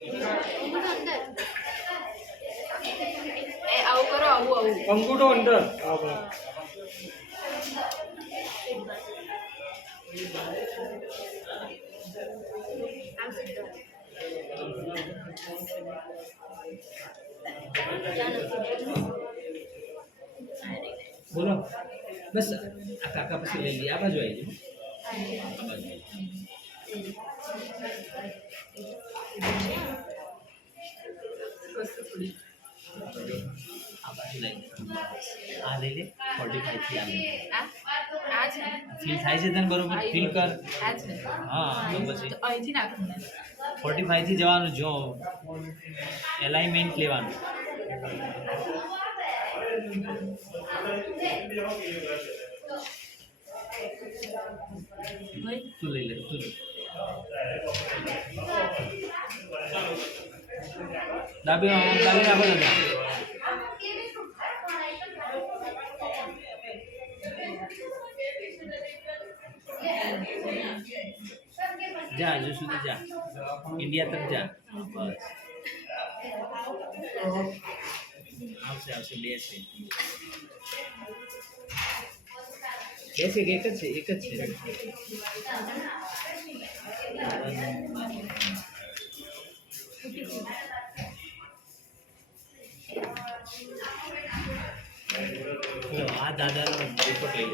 આવું કરો આવું આવું અંગૂઠો અંદર બોલો બસ આ કાકા પછી લઈ લઈએ આ બાજુ આવી આ લઈ લે 45 થી આ છે ફીલ થાય છે તને બરોબર ફીલ કર આ છે હા તો પછી અહીંથી નાખું ને 45 થી જવાનું જો એલાઇનમેન્ટ લેવાનું તું લઈ લે તું ડાબી નાખો દાદા જા હજુ સુધી જા ઇન્ડિયા તક જા બસ આવશે આવશે બે છે એક જ છે આ દાદાનો રિપોર્ટ લઈ લે